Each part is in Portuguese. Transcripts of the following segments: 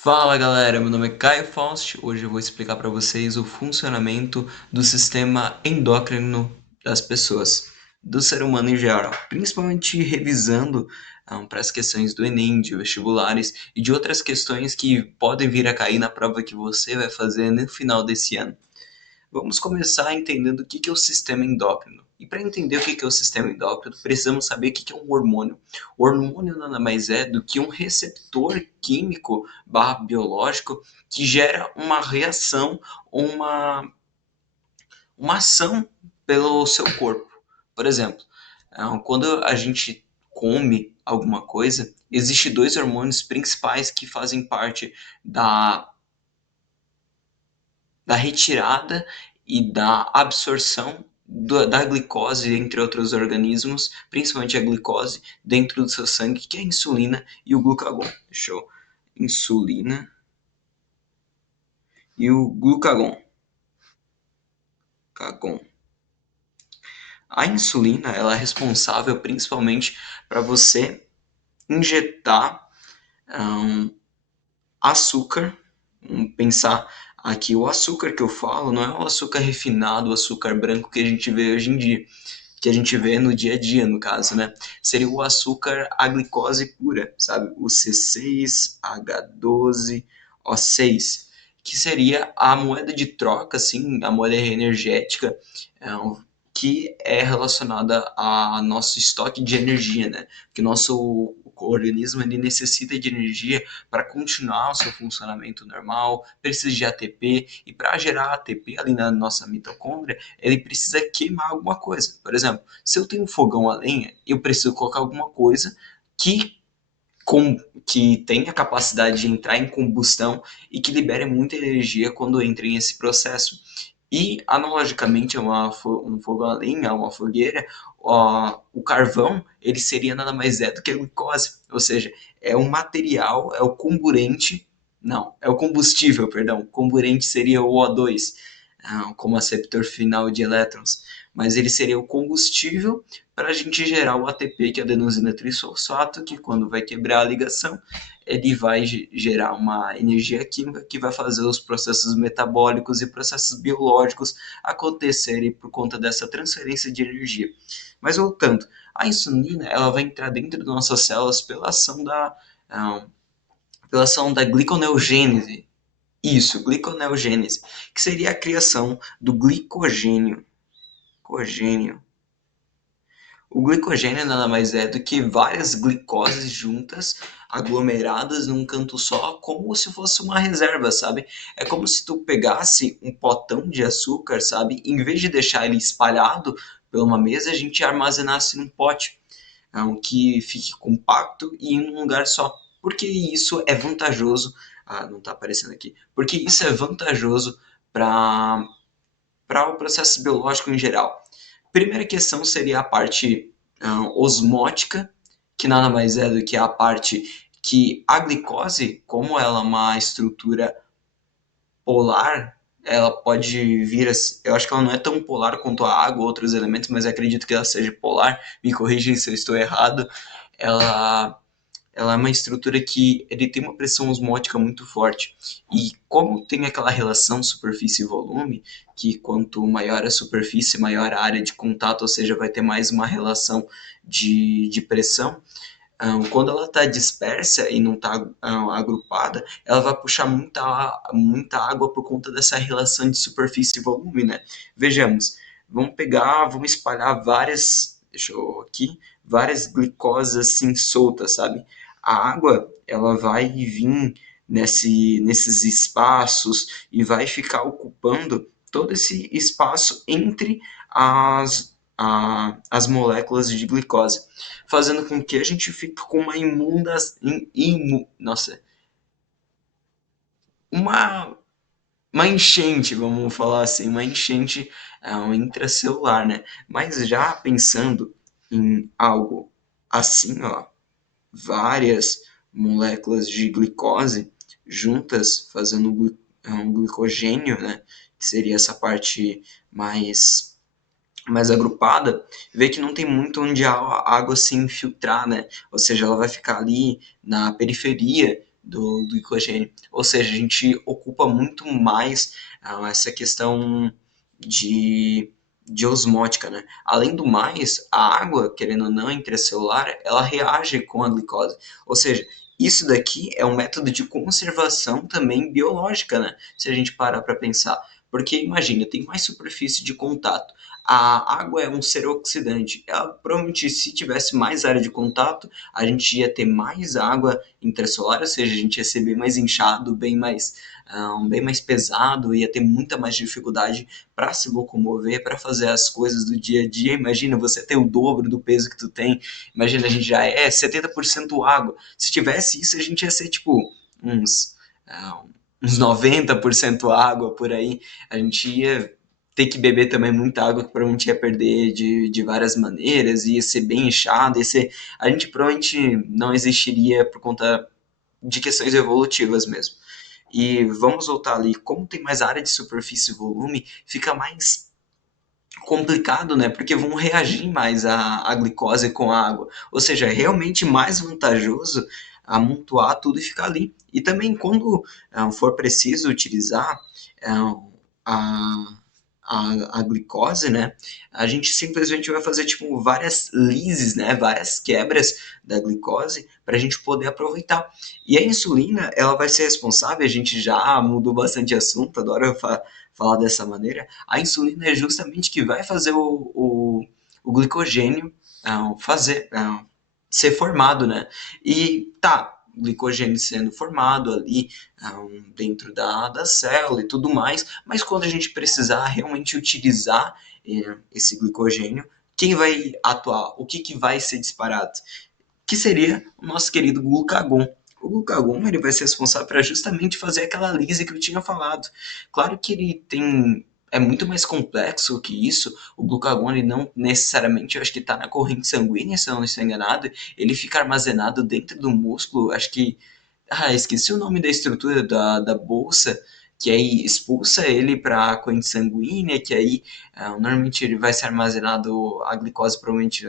Fala galera, meu nome é Caio Faust. Hoje eu vou explicar para vocês o funcionamento do sistema endócrino das pessoas, do ser humano em geral, principalmente revisando para as questões do Enem, de vestibulares e de outras questões que podem vir a cair na prova que você vai fazer no final desse ano. Vamos começar entendendo o que é o sistema endócrino. E para entender o que é o sistema endócrino, precisamos saber o que é um hormônio. O hormônio nada mais é do que um receptor químico barra biológico que gera uma reação, uma ação pelo seu corpo. Por exemplo, quando a gente come alguma coisa, existem dois hormônios principais que fazem parte da retirada e da absorção da glicose entre outros organismos, principalmente a glicose, dentro do seu sangue, que é a insulina e o glucagon. Deixa eu... Insulina e o glucagon. Cagon. A insulina ela é responsável principalmente para você injetar um, açúcar. Vamos pensar aqui, o açúcar que eu falo não é o açúcar refinado, o açúcar branco que a gente vê hoje em dia, que a gente vê no dia a dia, no caso, né? Seria o açúcar, a glicose pura, sabe? O C6H12O6, que seria a moeda de troca, assim, a moeda energética, é, que é relacionada a nosso estoque de energia, né? Que o nosso organismo ele necessita de energia para continuar o seu funcionamento normal, precisa de ATP, e para gerar ATP ali na nossa mitocôndria, ele precisa queimar alguma coisa. Por exemplo, se eu tenho um fogão a lenha, eu preciso colocar alguma coisa que que tem a capacidade de entrar em combustão e que libere muita energia quando entra em esse processo. E, analogicamente, um fogão a lenha, uma fogueira, o carvão, ele seria nada mais é do que a glicose, ou seja, é um material, é o comburente, não, é o combustível, perdão, o comburente seria o O2, como aceptor final de elétrons, mas ele seria o combustível para a gente gerar o ATP, que é a adenosina trifosfato, que quando vai quebrar a ligação, ele vai gerar uma energia química que vai fazer os processos metabólicos e processos biológicos acontecerem por conta dessa transferência de energia. Mas voltando, a insulina ela vai entrar dentro das nossas células pela ação da gliconeogênese. Isso, gliconeogênese, que seria a criação do glicogênio. Glicogênio. O glicogênio nada mais é do que várias glicoses juntas, aglomeradas num canto só, como se fosse uma reserva, sabe? É como se tu pegasse um potão de açúcar, sabe? Em vez de deixar ele espalhado por uma mesa, a gente armazenasse num pote, que fique compacto e em um lugar só. Porque isso é vantajoso. Ah, não está aparecendo aqui. Porque isso é vantajoso para o processo biológico em geral. Primeira questão seria a parte osmótica, que nada mais é do que a parte que a glicose, como ela é uma estrutura polar, ela pode vir a, eu acho que ela não é tão polar quanto a água ou outros elementos, mas acredito que ela seja polar, me corrigem se eu estou errado. Ela ela é uma estrutura que ele tem uma pressão osmótica muito forte. E como tem aquela relação superfície e volume, que quanto maior a superfície, maior a área de contato, ou seja, vai ter mais uma relação de pressão, quando ela está dispersa e não está agrupada, ela vai puxar muita água por conta dessa relação de superfície e volume, né? Vejamos, vamos espalhar deixa eu aqui, várias glicoses assim soltas, sabe? A água, ela vai vir nesses espaços e vai ficar ocupando todo esse espaço entre as moléculas de glicose, fazendo com que a gente fique com uma nossa, uma, uma enchente, vamos falar assim, uma enchente intracelular, né? Mas já pensando em algo assim, ó, várias moléculas de glicose juntas, fazendo um glicogênio, né? Que seria essa parte mais agrupada, vê que não tem muito onde a água se infiltrar, né? Ou seja, ela vai ficar ali na periferia do glicogênio. Ou seja, a gente ocupa muito mais essa questão de, de osmótica, né? Além do mais, a água, querendo ou não, intracelular, ela reage com a glicose. Ou seja, isso daqui é um método de conservação também biológica, né? Se a gente parar para pensar. Porque imagina, tem mais superfície de contato. A água é um ser oxidante. Ela, provavelmente, se tivesse mais área de contato, a gente ia ter mais água intracelular, ou seja, a gente ia ser bem mais inchado, bem mais pesado, ia ter muita mais dificuldade para se locomover, para fazer as coisas do dia a dia. Imagina você ter o dobro do peso que tu tem. Imagina, a gente já é 70% água. Se tivesse isso, a gente ia ser tipo uns, uh, uns 90% água por aí. A gente ia ter que beber também muita água, que provavelmente ia perder de várias maneiras, ia ser bem inchado, a gente provavelmente não existiria por conta de questões evolutivas mesmo. E vamos voltar ali, como tem mais área de superfície e volume, fica mais complicado, né? Porque vão reagir mais a glicose com a água. Ou seja, é realmente mais vantajoso amontoar tudo e ficar ali. E também quando for preciso utilizar a, a glicose, né? A gente simplesmente vai fazer tipo várias lises, né? Várias quebras da glicose para a gente poder aproveitar. E a insulina, ela vai ser responsável. A gente já mudou bastante assunto, adoro falar dessa maneira. A insulina é justamente que vai fazer o glicogênio fazer ser formado, né? E tá, glicogênio sendo formado ali dentro da célula e tudo mais, mas quando a gente precisar realmente utilizar esse glicogênio, quem vai atuar? O que vai ser disparado? Que seria o nosso querido glucagon. O glucagon ele vai ser responsável para justamente fazer aquela lise que eu tinha falado. Claro que ele tem é muito mais complexo que isso. O glucagon ele não necessariamente, eu acho que está na corrente sanguínea, se eu não estou enganado. Ele fica armazenado dentro do músculo. Acho que esqueci o nome da estrutura da bolsa, que aí expulsa ele para a corrente sanguínea, que aí normalmente ele vai ser armazenado, a glicose provavelmente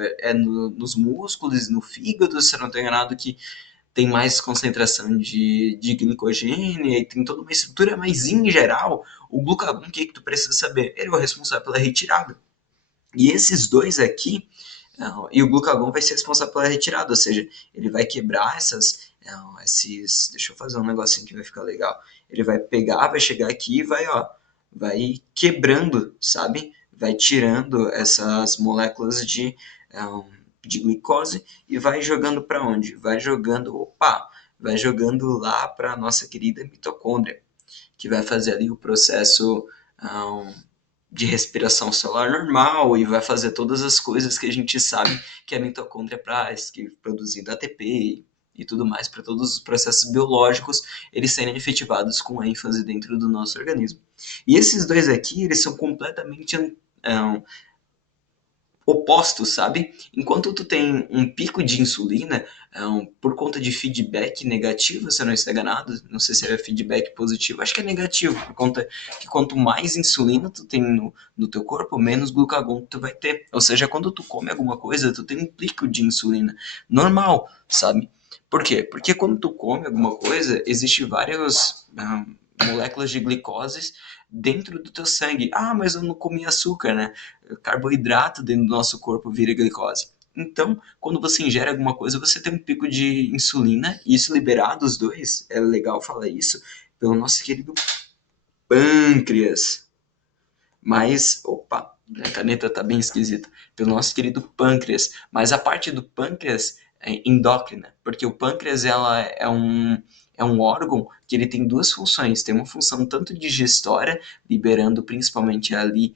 nos músculos, no fígado, se eu não estou enganado, que tem mais concentração de glicogênio, e tem toda uma estrutura, mas em geral, o glucagon, o que tu precisa saber? Ele é o responsável pela retirada. E esses dois aqui, e o glucagon vai ser responsável pela retirada, ou seja, ele vai quebrar esses. Deixa eu fazer um negocinho que vai ficar legal. Ele vai pegar, vai chegar aqui e vai quebrando, sabe? Vai tirando essas moléculas de glicose e vai jogando para onde? Vai jogando lá para a nossa querida mitocôndria, que vai fazer ali o processo um, de respiração celular normal e vai fazer todas as coisas que a gente sabe que a mitocôndria faz, que produzindo ATP e tudo mais, para todos os processos biológicos eles serem efetivados com ênfase dentro do nosso organismo. E esses dois aqui, eles são completamente opostos, sabe? Enquanto tu tem um pico de insulina, por conta de feedback negativo, se eu não estou enganado, não sei se é feedback positivo, acho que é negativo, por conta que quanto mais insulina tu tem no teu corpo, menos glucagon tu vai ter. Ou seja, quando tu come alguma coisa, tu tem um pico de insulina normal, sabe? Por quê? Porque quando tu come alguma coisa, existe várias moléculas de glicose dentro do teu sangue. Ah, mas eu não comi açúcar, né? Carboidrato dentro do nosso corpo vira glicose. Então, quando você ingere alguma coisa, você tem um pico de insulina, e isso liberado, os dois, é legal falar isso, pelo nosso querido pâncreas. Mas, opa, a caneta tá bem esquisita. Pelo nosso querido pâncreas. Mas a parte do pâncreas é endócrina, porque o pâncreas ela é um órgão que ele tem duas funções. Tem uma função tanto digestória, liberando principalmente ali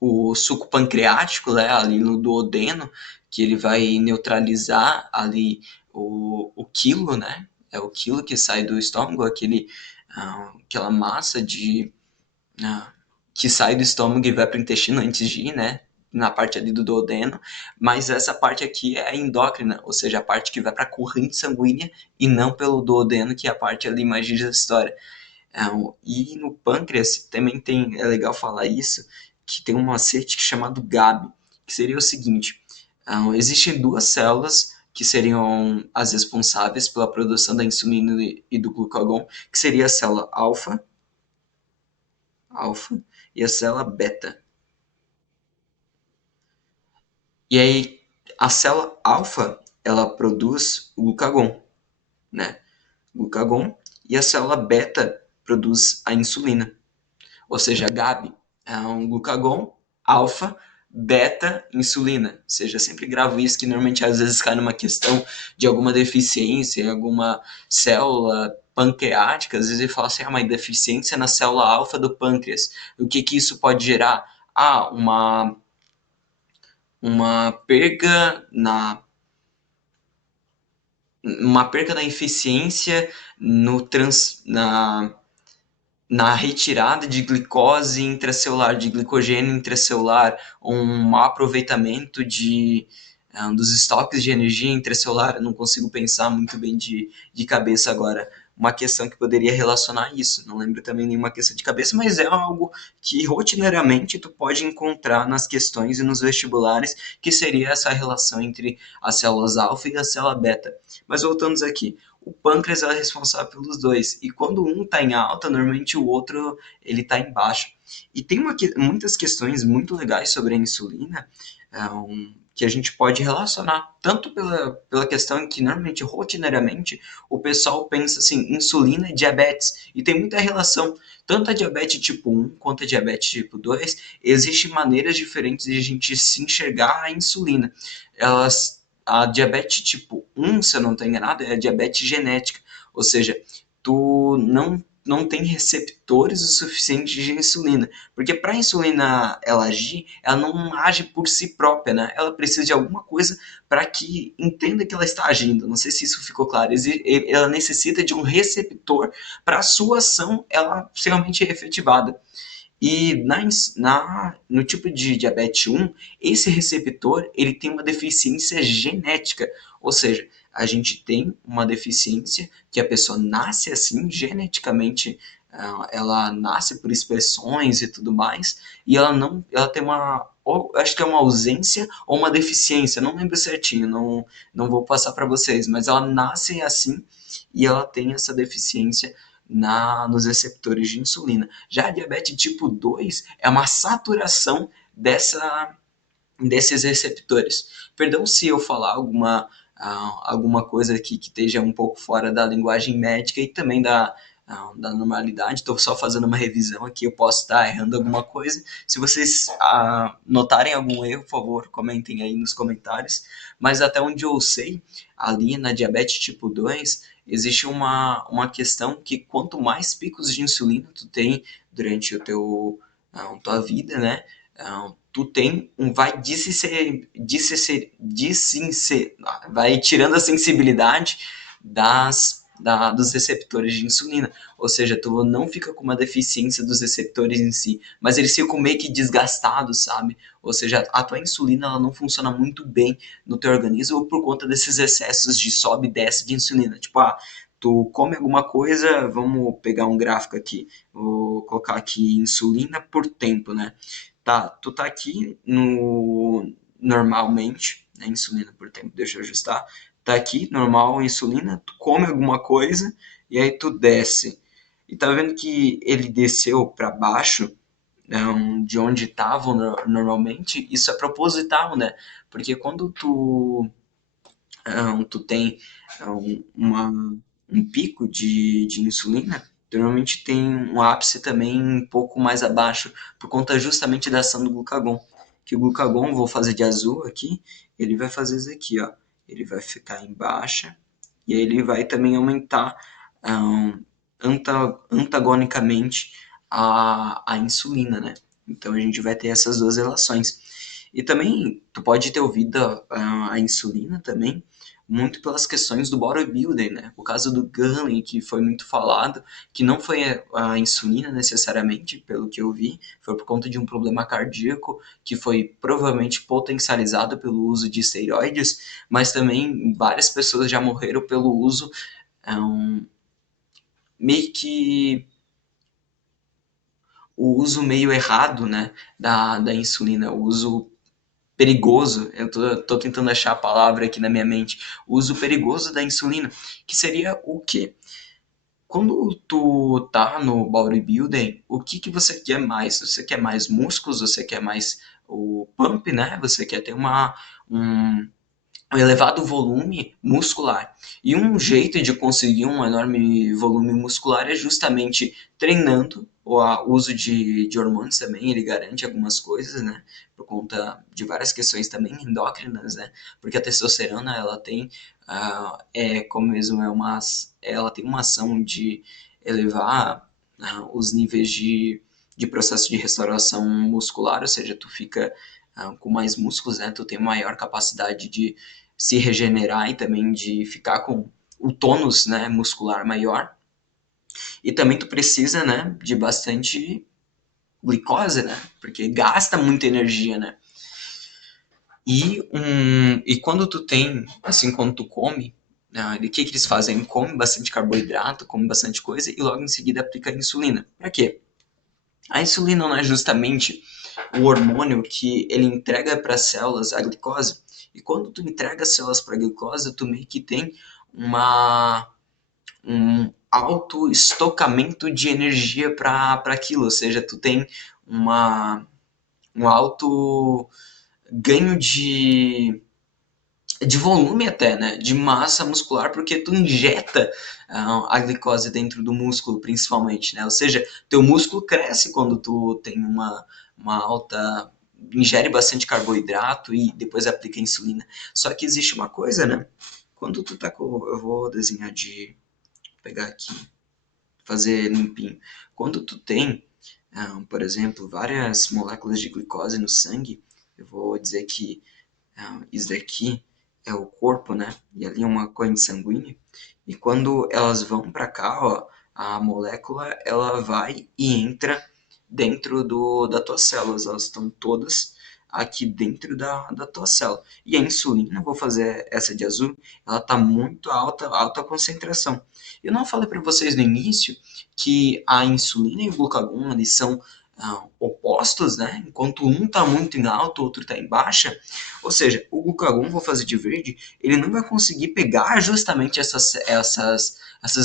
o suco pancreático, né, ali no duodeno, que ele vai neutralizar ali o quilo, né? É o quilo que sai do estômago, aquela massa ah, que sai do estômago e vai para o intestino antes de ir, né? Na parte ali do duodeno, mas essa parte aqui é a endócrina, ou seja, a parte que vai para a corrente sanguínea e não pelo duodeno, que é a parte ali mais digestória. E no pâncreas também tem, é legal falar isso, que tem um macete chamado GAB, que seria o seguinte: existem duas células que seriam as responsáveis pela produção da insulina e do glucagon, que seria a célula alfa e a célula beta. E aí, a célula alfa, ela produz o glucagon, né? Glucagon, e a célula beta produz a insulina. Ou seja, GAB é um glucagon, alfa, beta, insulina. Ou seja, sempre gravo isso, que normalmente às vezes cai numa questão de alguma deficiência em alguma célula pancreática. Às vezes ele fala assim, mas deficiência na célula alfa do pâncreas. O que que isso pode gerar? Uma perda na uma perda da eficiência na retirada de glicose intracelular, de glicogênio intracelular, um mau aproveitamento dos estoques de energia intracelular. Eu não consigo pensar muito bem de cabeça agora uma questão que poderia relacionar isso. Não lembro também nenhuma questão de cabeça, mas é algo que rotineiramente tu pode encontrar nas questões e nos vestibulares, que seria essa relação entre as células alfa e a célula beta. Mas voltando aqui, o pâncreas é responsável pelos dois. E quando um está em alta, normalmente o outro ele está em baixa. E tem muitas questões muito legais sobre a insulina que a gente pode relacionar, tanto pela questão que normalmente, rotineiramente, o pessoal pensa assim, insulina e diabetes, e tem muita relação, tanto a diabetes tipo 1 quanto a diabetes tipo 2, existem maneiras diferentes de a gente se enxergar a insulina. A diabetes tipo 1, se eu não estou enganado, é a diabetes genética, ou seja, tu não tem receptores o suficiente de insulina, porque para a insulina ela agir, ela não age por si própria, né? Ela precisa de alguma coisa para que entenda que ela está agindo. Não sei se isso ficou claro. Ela necessita de um receptor para a sua ação ela ser realmente efetivada. E no tipo de diabetes 1, esse receptor ele tem uma deficiência genética, ou seja, a gente tem uma deficiência que a pessoa nasce assim, geneticamente, ela nasce por expressões e tudo mais, e ela tem ou, acho que é uma ausência ou uma deficiência, não lembro certinho, não vou passar para vocês, mas ela nasce assim e ela tem essa deficiência nos receptores de insulina. Já a diabetes tipo 2 é uma saturação desses receptores. Perdão se eu falar alguma coisa aqui que esteja um pouco fora da linguagem médica e também da normalidade. Estou só fazendo uma revisão aqui, eu posso estar errando alguma coisa. Se vocês notarem algum erro, por favor, comentem aí nos comentários. Mas até onde eu sei, ali na diabetes tipo 2, existe uma questão que quanto mais picos de insulina tu tem durante tua vida, né? Tu vai tirando a sensibilidade dos receptores de insulina, ou seja, tu não fica com uma deficiência dos receptores em si, mas eles ficam meio que desgastados, sabe? Ou seja, a tua insulina ela não funciona muito bem no teu organismo por conta desses excessos de sobe e desce de insulina. Tipo, tu come alguma coisa, vamos pegar um gráfico aqui, vou colocar aqui insulina por tempo, né? Tá, tu tá aqui no normalmente, né, insulina por tempo, deixa eu ajustar. Tá aqui, normal, insulina, tu come alguma coisa e aí tu desce. E tá vendo que ele desceu para baixo, de onde estavam normalmente? Isso é proposital, né? Porque quando tu tem um pico de insulina, normalmente tem um ápice também um pouco mais abaixo, por conta justamente da ação do glucagon. Que o glucagon, vou fazer de azul aqui, ele vai fazer isso aqui, ó. Ele vai ficar em baixa, e aí ele vai também aumentar um, antagonicamente a insulina, né? Então a gente vai ter essas duas relações. E também, tu pode ter ouvido a insulina também, muito pelas questões do bodybuilding, né? O caso do Gunley, que foi muito falado, que não foi a insulina necessariamente, pelo que eu vi, foi por conta de um problema cardíaco, que foi provavelmente potencializado pelo uso de esteroides, mas também várias pessoas já morreram pelo uso meio que o uso meio errado, né, da insulina, o uso perigoso, eu tô tentando achar a palavra aqui na minha mente, o uso perigoso da insulina, que seria o quê? Quando tu tá no bodybuilding, o que que você quer mais? Você quer mais músculos? Você quer mais o pump, né? Você quer ter um, um elevado volume muscular. E um jeito de conseguir um enorme volume muscular é justamente treinando. O uso de hormônios também, ele garante algumas coisas, né? Por conta de várias questões também endócrinas, né? Porque a testosterona, ela tem, como mesmo ela tem uma ação de elevar os níveis de processo de restauração muscular, ou seja, tu fica com mais músculos, né? Tu tem maior capacidade de se regenerar e também de ficar com o tônus, né, muscular maior. E também tu precisa, né, de bastante glicose, né, porque gasta muita energia, né. E quando tu tem, assim, quando tu come, o que eles fazem? Come bastante carboidrato, come bastante coisa e logo em seguida aplica a insulina. Para quê? A insulina não é justamente o hormônio que ele entrega para as células a glicose. E quando tu entrega as células para a glicose, tu meio que tem uma, um alto estocamento de energia para aquilo, ou seja, tu tem um alto ganho de volume até, né? De massa muscular, porque tu injeta a glicose dentro do músculo, principalmente, né? Ou seja, teu músculo cresce quando tu tem uma alta ingere bastante carboidrato e depois aplica insulina. Só que existe uma coisa, né? Quando tu tá com, eu vou desenhar de pegar aqui, fazer limpinho. Quando tu tem, por exemplo, várias moléculas de glicose no sangue, eu vou dizer que isso daqui é o corpo, né? E ali é uma corrente sanguínea. E quando elas vão para cá, ó, a molécula ela vai e entra dentro das tuas células. Elas estão todas aqui dentro da tua célula. E a insulina, vou fazer essa de azul, ela está muito alta, alta concentração. Eu não falei para vocês no início que a insulina e o glucagon eles são opostos, né? Enquanto um está muito em alta, o outro está em baixa. Ou seja, o glucagon, vou fazer de verde, ele não vai conseguir pegar justamente essas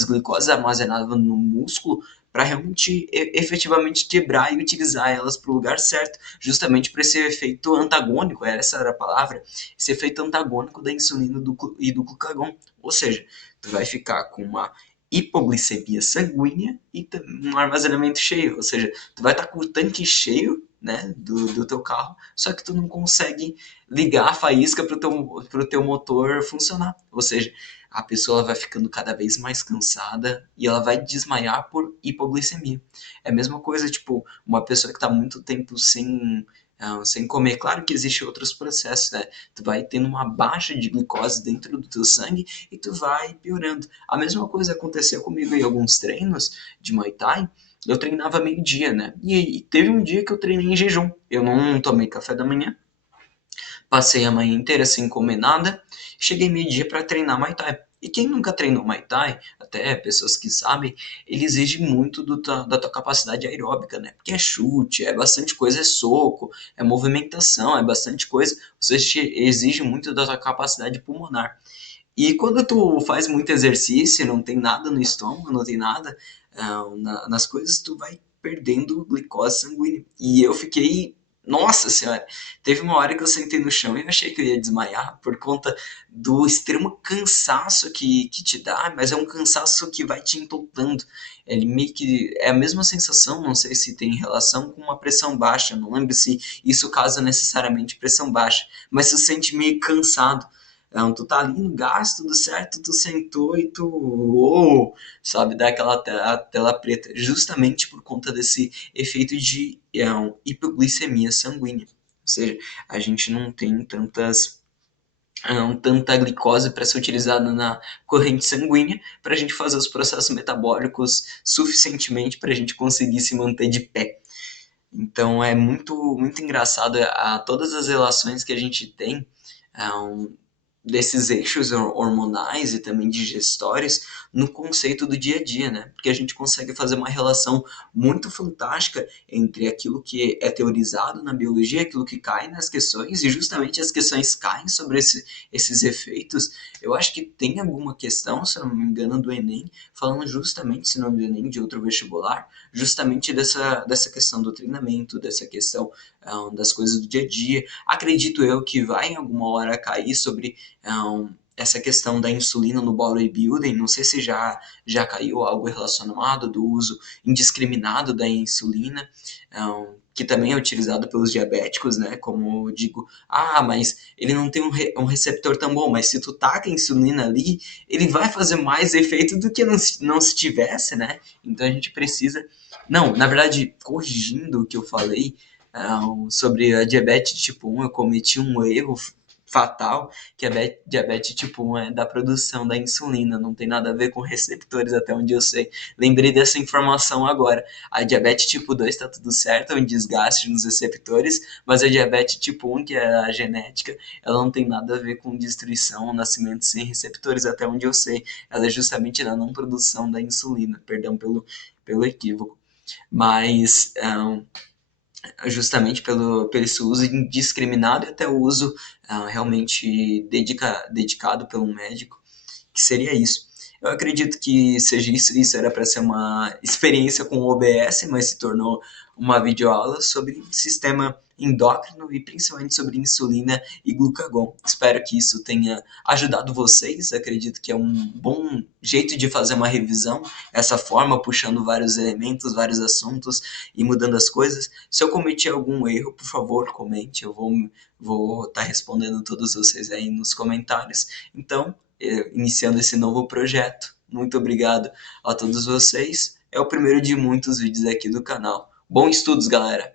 glicoses armazenadas no músculo para realmente efetivamente quebrar e utilizar elas para o lugar certo, justamente para esse efeito antagônico, essa era a palavra, esse efeito antagônico da insulina e do glucagon. Ou seja, tu vai ficar com uma hipoglicemia sanguínea e um armazenamento cheio, ou seja, tu vai estar com o tanque cheio, né, do teu carro, só que tu não consegue ligar a faísca para o teu motor funcionar. Ou seja, a pessoa vai ficando cada vez mais cansada e ela vai desmaiar por hipoglicemia. É a mesma coisa, tipo, uma pessoa que está muito tempo sem comer. Claro que existem outros processos, né? Tu vai tendo uma baixa de glicose dentro do teu sangue e tu vai piorando. A mesma coisa aconteceu comigo em alguns treinos de Muay Thai. Eu treinava meio-dia, né? E teve um dia que eu treinei em jejum. Eu não tomei café da manhã, passei a manhã inteira sem comer nada, cheguei meio-dia para treinar Muay Thai. E quem nunca treinou Muay Thai, até pessoas que sabem, ele exige muito da tua capacidade aeróbica, né? Porque é chute, é bastante coisa, é soco, é movimentação, é bastante coisa. Você exige muito da tua capacidade pulmonar. E quando tu faz muito exercício, não tem nada no estômago, não tem nada nas coisas, tu vai perdendo glicose sanguínea. E eu fiquei, nossa senhora, teve uma hora que eu sentei no chão e eu achei que eu ia desmaiar por conta do extremo cansaço que te dá, mas é um cansaço que vai te entotando. Ele meio que é a mesma sensação, não sei se tem relação com uma pressão baixa, não lembro se isso causa necessariamente pressão baixa, mas tu sente meio cansado. Então, tu tá ali no gás, tudo certo, tu sentou e sabe, dá aquela tela preta, justamente por conta desse efeito de hipoglicemia sanguínea. Ou seja, a gente não tem tanta glicose para ser utilizada na corrente sanguínea para a gente fazer os processos metabólicos suficientemente para a gente conseguir se manter de pé. Então é muito, muito engraçado todas as relações que a gente tem desses eixos hormonais e também digestórios no conceito do dia a dia, né? Porque a gente consegue fazer uma relação muito fantástica entre aquilo que é teorizado na biologia, aquilo que cai nas questões, e justamente as questões caem sobre esses efeitos. Eu acho que tem alguma questão, se não me engano, do Enem, falando justamente, se não do Enem, de outro vestibular, justamente dessa questão do treinamento, dessa questão das coisas do dia a dia. Acredito eu que vai em alguma hora cair sobre essa questão da insulina no bodybuilding. Não sei se já caiu algo relacionado do uso indiscriminado da insulina, que também é utilizado pelos diabéticos, né? Como eu digo, mas ele não tem um receptor tão bom, mas se tu taca a insulina ali, ele vai fazer mais efeito do que não se tivesse, né? Então a gente precisa. Não, na verdade, corrigindo o que eu falei, sobre a diabetes tipo 1, eu cometi um erro fatal, que a diabetes tipo 1 é da produção da insulina, não tem nada a ver com receptores, até onde eu sei. Lembrei dessa informação agora. A diabetes tipo 2 está tudo certo, é um desgaste nos receptores, mas a diabetes tipo 1, que é a genética, ela não tem nada a ver com destruição ou nascimento sem receptores, até onde eu sei. Ela é justamente da não produção da insulina, perdão pelo equívoco. Mas justamente pelo esse uso indiscriminado e até o uso realmente dedicado pelo médico, que seria isso. Eu acredito que seja isso era para ser uma experiência com o OBS, mas se tornou uma videoaula sobre sistema endócrino e principalmente sobre insulina e glucagon. Espero que isso tenha ajudado vocês. Acredito que é um bom jeito de fazer uma revisão, essa forma, puxando vários elementos, vários assuntos e mudando as coisas. Se eu cometi algum erro, por favor, comente. Eu vou estar respondendo todos vocês aí nos comentários. Então, iniciando esse novo projeto. Muito obrigado a todos vocês. É o primeiro de muitos vídeos aqui do canal. Bons estudos, galera!